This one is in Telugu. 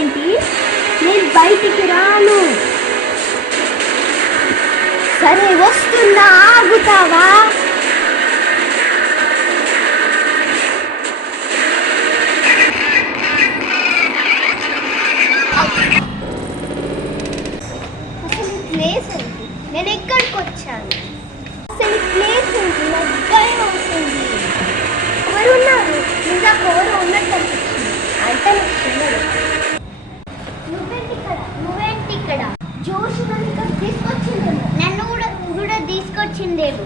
ఏంటి? నేను బయటికి రాను. సరే వస్తున్నా, ఆగుతావా? అసలు ప్లేస్ ఏంటి? నేను ఎక్కడికి వచ్చాను? అసలు ప్లేస్ ఏంటి? నాకు భయం అవుతుంది. ఎవరున్నారు? నిజాక ఎవరు ఉన్నట్టు అనిపించింది. అంటే నువ్వేంటి ఇక్కడ? జోష్ నన్ను ఇక్కడ తీసుకొచ్చిందేమో. నన్ను కూడా తీసుకొచ్చిందేమో.